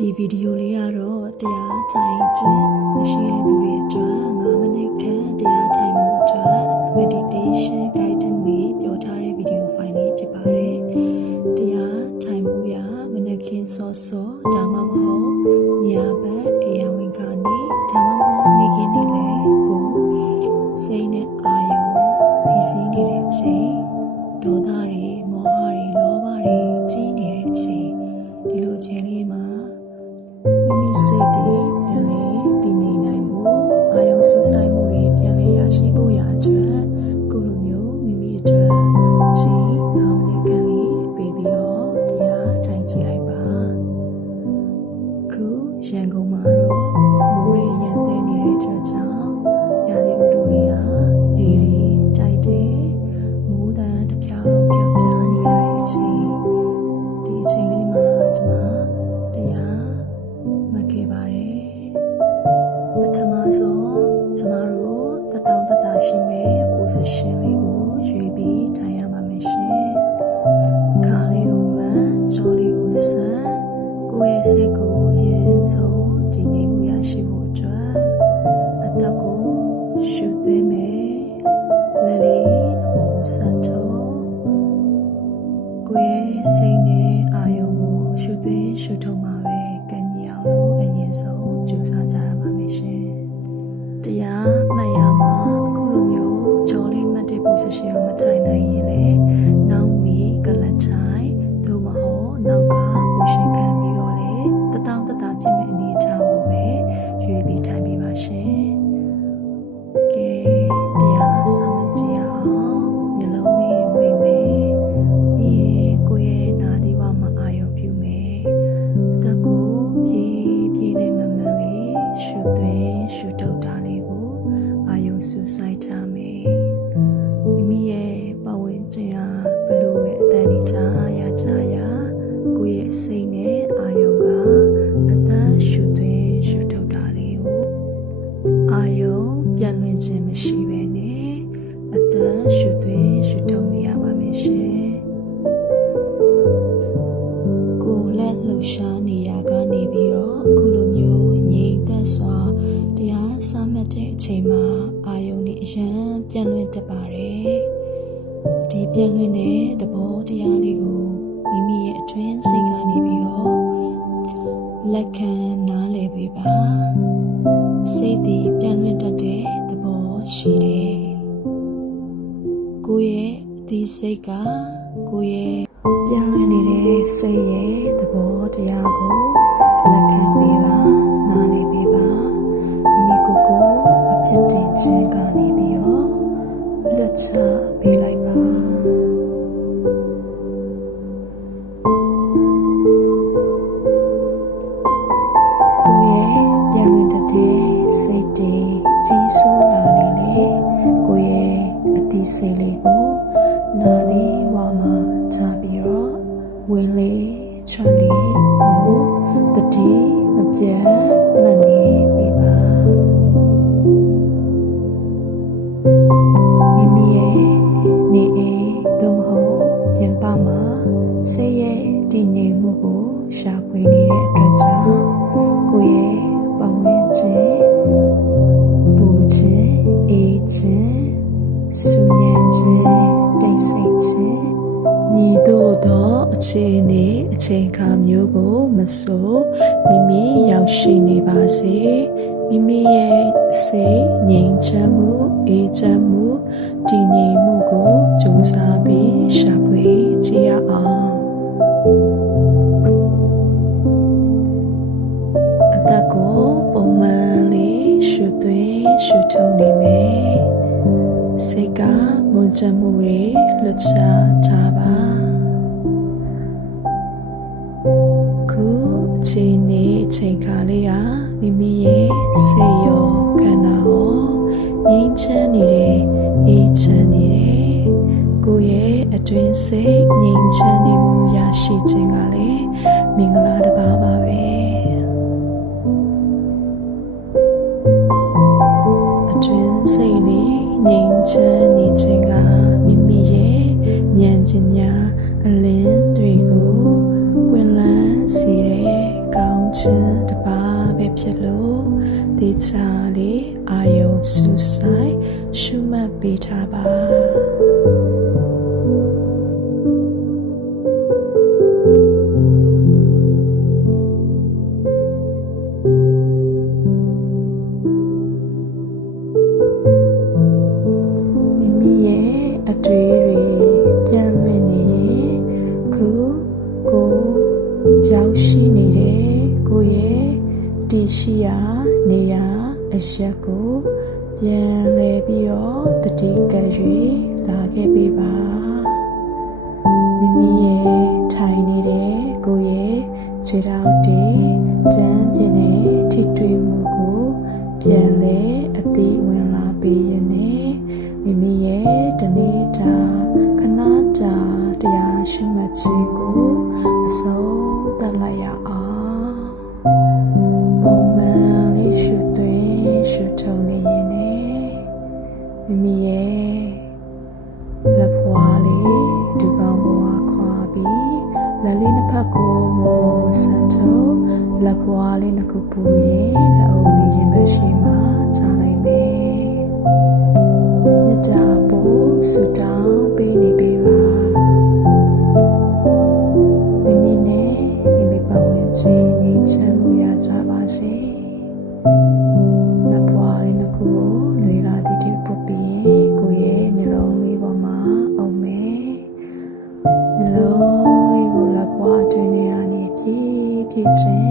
ဒီဗီဒီယိုလေးကတော့တရားထိုင်ခြင်းမရှိတဲ့သူတွေအတွက် ရှုထုတ်တာလေးကိုအာယုံစူဆိုင်ထားမယ်မိမိရဲ့ပတ်ဝန်းကျင်ဟာဘလို့ရဲ့အတန်ကြီးချာရချာရကိုယ့်ရဲ့စိတ်နဲ့အာယုံကအသက်ရှုသွင်းရှုထုတ်တာလေးကိုအာယုံပြန်လွင်ခြင်းမရှိဘဲနဲ့အသက်ရှုသွင်း ချိန်မှာအာယုန်ဒီအရန်ပြန့်လွင့်တတ်ပါတယ်ဒီပြန့်လွင့်တဲ့သဘောတရားလေးကိုမိမိရဲ့အတွင်းစိတ်ကနေပြီးတော့လက်ခံနားလည်ပေးပါစိတ်ဒီပြန့်လွင့်တတ်တဲ့သဘောရှိတယ်ကိုယ့်ရဲ့အသိစိတ်ကကိုယ့်ရဲ့ပြောင်းလဲနေတဲ့စိတ်ရဲ့သဘောတရား စိတ်လေးကိုနာသည်ဝါမှာချပြီးတော့ဝင်လေချွန်လေကိုတတိမပြတ်မနေပြပါမိမိရဲ့နေအိမ်သို့မဟုတ်ပြင်ပမှာစိတ်ရဲ့တည်ငြိမ်မှုကိုရှာဖွေနေတဲ့အတွက်ကြောင့်ကိုယ့်ရဲ့ပတ်ဝန်းကျင် စူညံခြင်းတိတ်ဆိတ်ခြင်းညီတို့သောအခြေအနေအချိန်အခါမျိုးကိုမဆိုမိမိရောက်ရှိနေပါစေမိမိရဲ့စိတ်ငြိမ်ချမ်းမှုအေးချမ်းမှုတည်ငြိမ်မှုကိုကြိုးစား မွန်ချမှုတွေလွတ်ချထားပါခုအချိန်နဲ့အချိန်ခါလေးဟာမိမိရဲ့စိတ်ရောခန္ဓာရောငြိမ်းချမ်းနေတယ်အေးချမ်းနေတယ်ကိုယ့်ရဲ့အတွင်းစိတ်ငြိမ်းချမ်းနေမှုရရှိခြင်းကလည်းမင်္ဂလာတစ်ပါးပါပဲအတွင်းစိတ်လေးငြိမ်ချမ်းနေ ခြင်းကမိမိရဲ့ဉာဏ်ပညာအလင်းတွေကိုပွင့်လန်းစေတဲ့ကောင်းချချင်းတပါပဲဖြစ်လို့တေချာလေးအာယုံစူဆိုင်ရှုမှတ်ပေးထားပါ ရှိရာနေရာအရက်ကိုပြန်လဲပြီးတော့တတိကပ်၍လာခဲ့ပေးပါမိမိရဲ့ထိုင်နေတဲ့ကိုရဲ့ခြေထောက်တွေကျမ်းပြင်းတဲ့ လက်ဖွာလေးနှစ်ခုပူရင်လက်အုပ်လေးရင်မရှိမှချလိုက်မယ်မေတ္တာပို့ဆုတောင်းပေးနေပြီပါမိမိနဲ့မိမိပတ်ဝန်းကျင်ငြိမ်းချမ်းမှုရကြပါစေလက်ပွားလေးနှစ်ခုကိုနှွေလာတည်တည်ပုတ်ပြီးကိုယ့်ရဲ့မျက်လုံးလေးပေါ်မှာအောင်မယ်မျက်လုံးလေးကိုလက်ပွားတွင်နေရနေဖြည်းဖြည်းချင်း